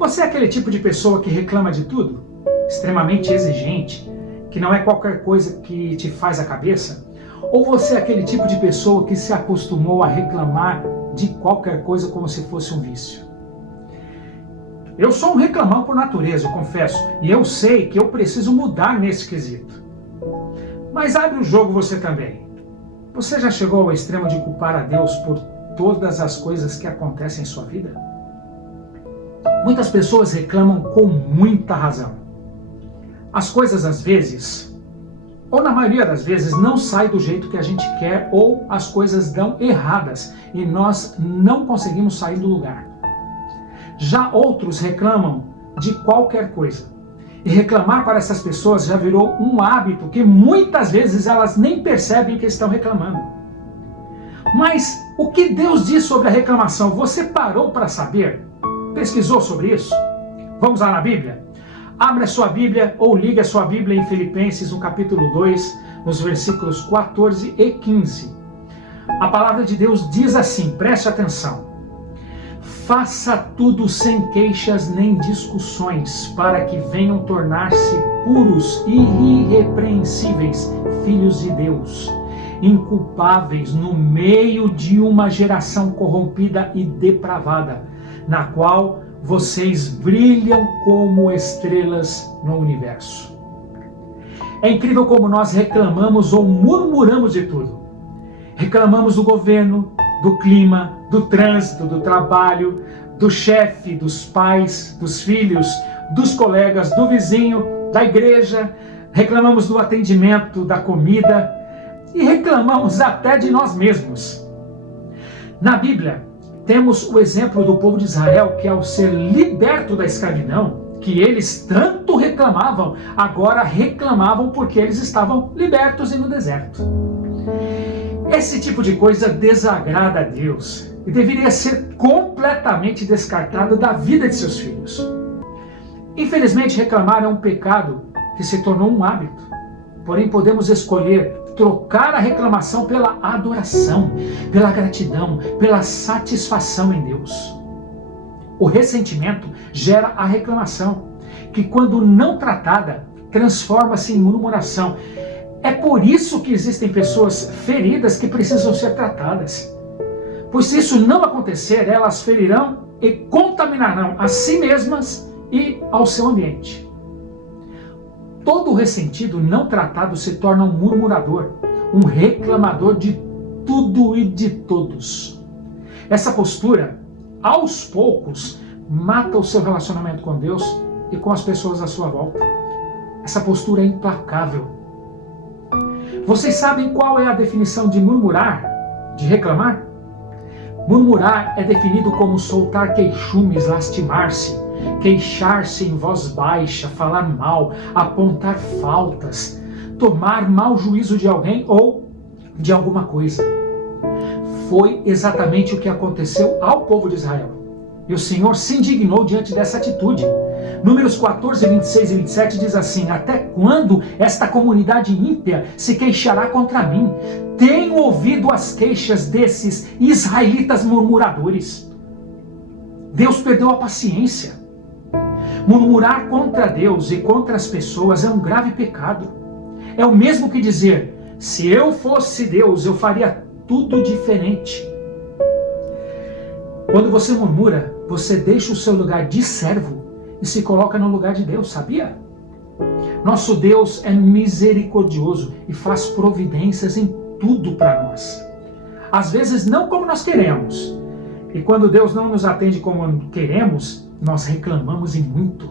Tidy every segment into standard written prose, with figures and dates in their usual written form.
Você é aquele tipo de pessoa que reclama de tudo? Extremamente exigente, que não é qualquer coisa que te faz a cabeça? Ou você é aquele tipo de pessoa que se acostumou a reclamar de qualquer coisa como se fosse um vício? Eu sou um reclamão por natureza, eu confesso, e eu sei que eu preciso mudar nesse quesito. Mas abre o jogo você também. Você já chegou ao extremo de culpar a Deus por todas as coisas que acontecem em sua vida? Muitas pessoas reclamam com muita razão. As coisas às vezes, ou na maioria das vezes, não saem do jeito que a gente quer, ou as coisas dão erradas e nós não conseguimos sair do lugar. Já outros reclamam de qualquer coisa. E reclamar para essas pessoas já virou um hábito que muitas vezes elas nem percebem que estão reclamando. Mas o que Deus diz sobre a reclamação? Você parou para saber? Pesquisou sobre isso? Vamos lá na Bíblia? Abra a sua Bíblia ou ligue a sua Bíblia em Filipenses, no capítulo 2, nos versículos 14 e 15. A palavra de Deus diz assim, preste atenção. Faça tudo sem queixas nem discussões, para que venham tornar-se puros e irrepreensíveis, filhos de Deus, inculpáveis no meio de uma geração corrompida e depravada, na qual vocês brilham como estrelas no universo. É incrível como nós reclamamos ou murmuramos de tudo. Reclamamos do governo, do clima, do trânsito, do trabalho, do chefe, dos pais, dos filhos, dos colegas, do vizinho, da igreja. Reclamamos do atendimento, da comida e reclamamos até de nós mesmos. Na Bíblia, temos o exemplo do povo de Israel que, ao ser liberto da escravidão, que eles tanto reclamavam, agora reclamavam porque eles estavam libertos e no deserto. Esse tipo de coisa desagrada a Deus e deveria ser completamente descartado da vida de seus filhos. Infelizmente, reclamar é um pecado que se tornou um hábito. Porém, podemos escolher trocar a reclamação pela adoração, pela gratidão, pela satisfação em Deus. O ressentimento gera a reclamação, que quando não tratada, transforma-se em murmuração. É por isso que existem pessoas feridas que precisam ser tratadas. Pois se isso não acontecer, elas ferirão e contaminarão a si mesmas e ao seu ambiente. Todo ressentido não tratado se torna um murmurador, um reclamador de tudo e de todos. Essa postura, aos poucos, mata o seu relacionamento com Deus e com as pessoas à sua volta. Essa postura é implacável. Vocês sabem qual é a definição de murmurar, de reclamar? Murmurar é definido como soltar queixumes, lastimar-se, queixar-se em voz baixa, falar mal, apontar faltas, tomar mau juízo de alguém ou de alguma coisa. Foi exatamente o que aconteceu ao povo de Israel. E o Senhor se indignou diante dessa atitude. Números 14, 26 e 27 diz assim: até quando esta comunidade ímpia se queixará contra mim? Tenho ouvido as queixas desses israelitas murmuradores. Deus perdeu a paciência. Murmurar contra Deus e contra as pessoas é um grave pecado. É o mesmo que dizer, se eu fosse Deus, eu faria tudo diferente. Quando você murmura, você deixa o seu lugar de servo e se coloca no lugar de Deus, sabia? Nosso Deus é misericordioso e faz providências em tudo para nós. Às vezes não como nós queremos. E quando Deus não nos atende como queremos, nós reclamamos e muito.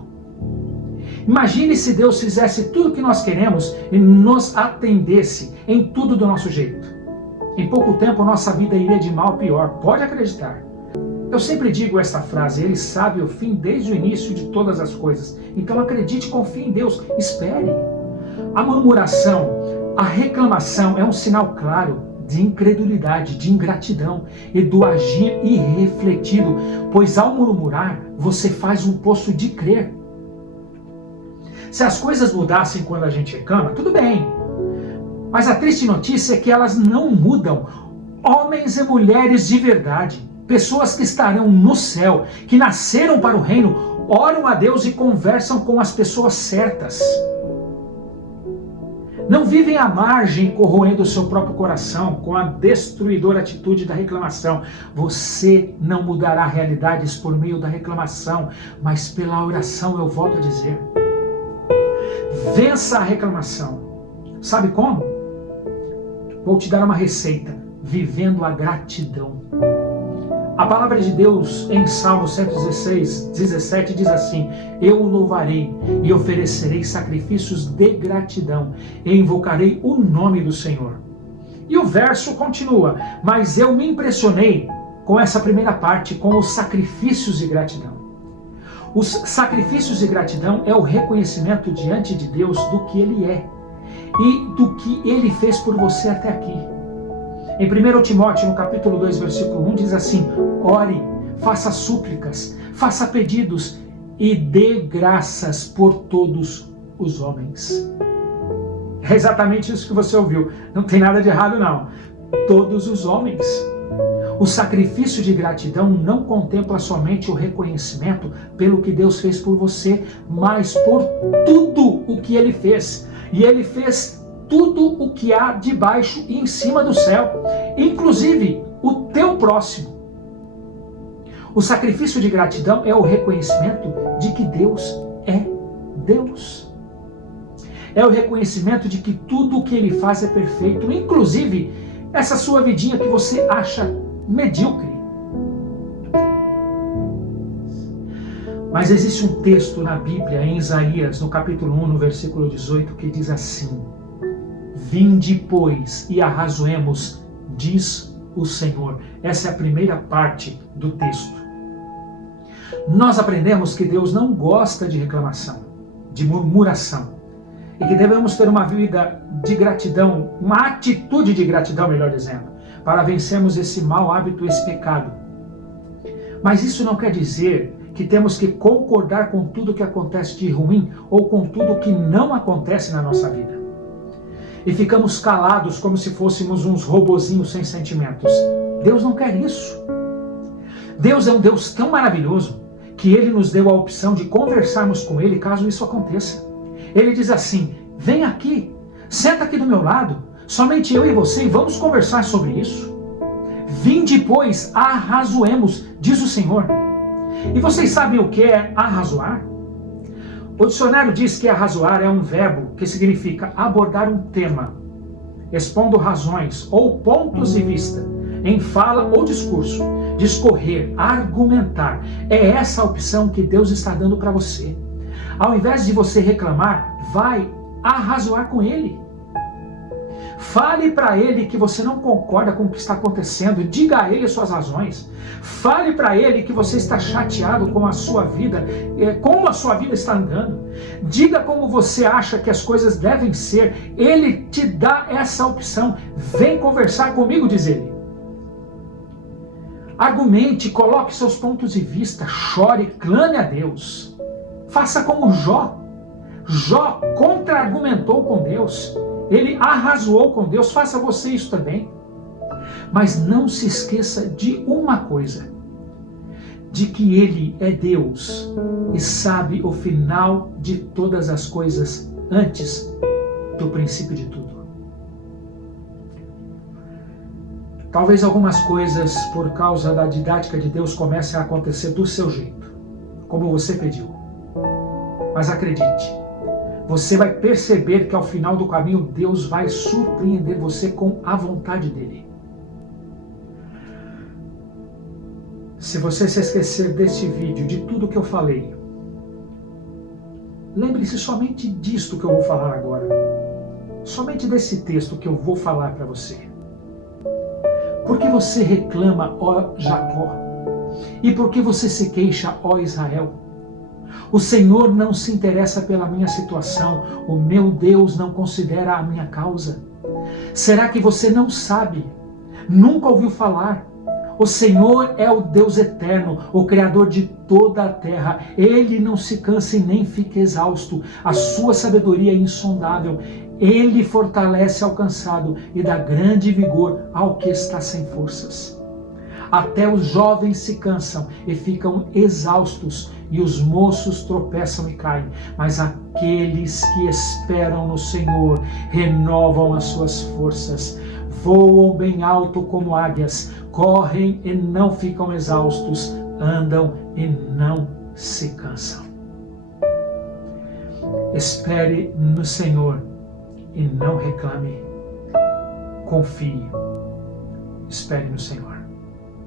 Imagine se Deus fizesse tudo o que nós queremos e nos atendesse em tudo do nosso jeito. Em pouco tempo nossa vida iria de mal a pior, pode acreditar. Eu sempre digo esta frase, Ele sabe o fim desde o início de todas as coisas. Então acredite, confie em Deus, espere. A murmuração, a reclamação é um sinal claro de incredulidade, de ingratidão e do agir irrefletido, pois ao murmurar, você faz um poço de crer. Se as coisas mudassem quando a gente reclama, tudo bem. Mas a triste notícia é que elas não mudam. Homens e mulheres de verdade, pessoas que estarão no céu, que nasceram para o reino, oram a Deus e conversam com as pessoas certas. Não vivem à margem, corroendo o seu próprio coração com a destruidora atitude da reclamação. Você não mudará realidades por meio da reclamação, mas pela oração, eu volto a dizer. Vença a reclamação. Sabe como? Vou te dar uma receita. Vivendo a gratidão. A palavra de Deus em Salmo 116, 17 diz assim: eu o louvarei e oferecerei sacrifícios de gratidão e invocarei o nome do Senhor. E o verso continua: mas eu me impressionei com essa primeira parte, com os sacrifícios de gratidão. Os sacrifícios de gratidão é o reconhecimento diante de Deus do que Ele é e do que Ele fez por você até aqui. Em 1 Timóteo, no capítulo 2, versículo 1, diz assim: ore, faça súplicas, faça pedidos e dê graças por todos os homens. É exatamente isso que você ouviu. Não tem nada de errado, não. Todos os homens. O sacrifício de gratidão não contempla somente o reconhecimento pelo que Deus fez por você, mas por tudo o que Ele fez. E Ele fez tudo o que há debaixo e em cima do céu, inclusive o teu próximo. O sacrifício de gratidão é o reconhecimento de que Deus é Deus. É o reconhecimento de que tudo o que Ele faz é perfeito, inclusive essa sua vidinha que você acha medíocre. Mas existe um texto na Bíblia, em Isaías, no capítulo 1, no versículo 18, que diz assim: vinde, pois, e arrazoemos, diz o Senhor. Essa é a primeira parte do texto. Nós aprendemos que Deus não gosta de reclamação, de murmuração, e que devemos ter uma vida de gratidão, uma atitude de gratidão, melhor dizendo, para vencermos esse mau hábito, esse pecado. Mas isso não quer dizer que temos que concordar com tudo que acontece de ruim ou com tudo que não acontece na nossa vida. E ficamos calados como se fôssemos uns robozinhos sem sentimentos. Deus não quer isso. Deus é um Deus tão maravilhoso que Ele nos deu a opção de conversarmos com Ele caso isso aconteça. Ele diz assim: vem aqui, senta aqui do meu lado, somente eu e você, e vamos conversar sobre isso. Vinde, pois, arrazoemos, diz o Senhor. E vocês sabem o que é arrazoar? O dicionário diz que arrazoar é um verbo que significa abordar um tema, expondo razões ou pontos de vista, em fala ou discurso, discorrer, argumentar. É essa a opção que Deus está dando para você. Ao invés de você reclamar, vai arrazoar com Ele. Fale para Ele que você não concorda com o que está acontecendo, diga a Ele as suas razões. Fale para Ele que você está chateado com a sua vida, como a sua vida está andando. Diga como você acha que as coisas devem ser. Ele te dá essa opção. Vem conversar comigo, diz Ele. Argumente, coloque seus pontos de vista, chore, clame a Deus. Faça como Jó. Jó contra-argumentou com Deus. Ele arrazoou com Deus. Faça você isso também. Mas não se esqueça de uma coisa: de que Ele é Deus e sabe o final de todas as coisas antes do princípio de tudo. Talvez algumas coisas, por causa da didática de Deus, comecem a acontecer do seu jeito, como você pediu. Mas acredite, você vai perceber que ao final do caminho Deus vai surpreender você com a vontade dEle. Se você se esquecer deste vídeo, de tudo que eu falei, lembre-se somente disto que eu vou falar agora. Somente desse texto que eu vou falar para você. Por que você reclama, ó Jacó? E por que você se queixa, ó Israel? O Senhor não se interessa pela minha situação, o meu Deus não considera a minha causa. Será que você não sabe? Nunca ouviu falar? O Senhor é o Deus eterno, o Criador de toda a terra. Ele não se cansa e nem fica exausto. A sua sabedoria é insondável. Ele fortalece ao cansado e dá grande vigor ao que está sem forças. Até os jovens se cansam e ficam exaustos, e os moços tropeçam e caem. Mas aqueles que esperam no Senhor renovam as suas forças, voam bem alto como águias, correm e não ficam exaustos, andam e não se cansam. Espere no Senhor e não reclame. Confie. Espere no Senhor.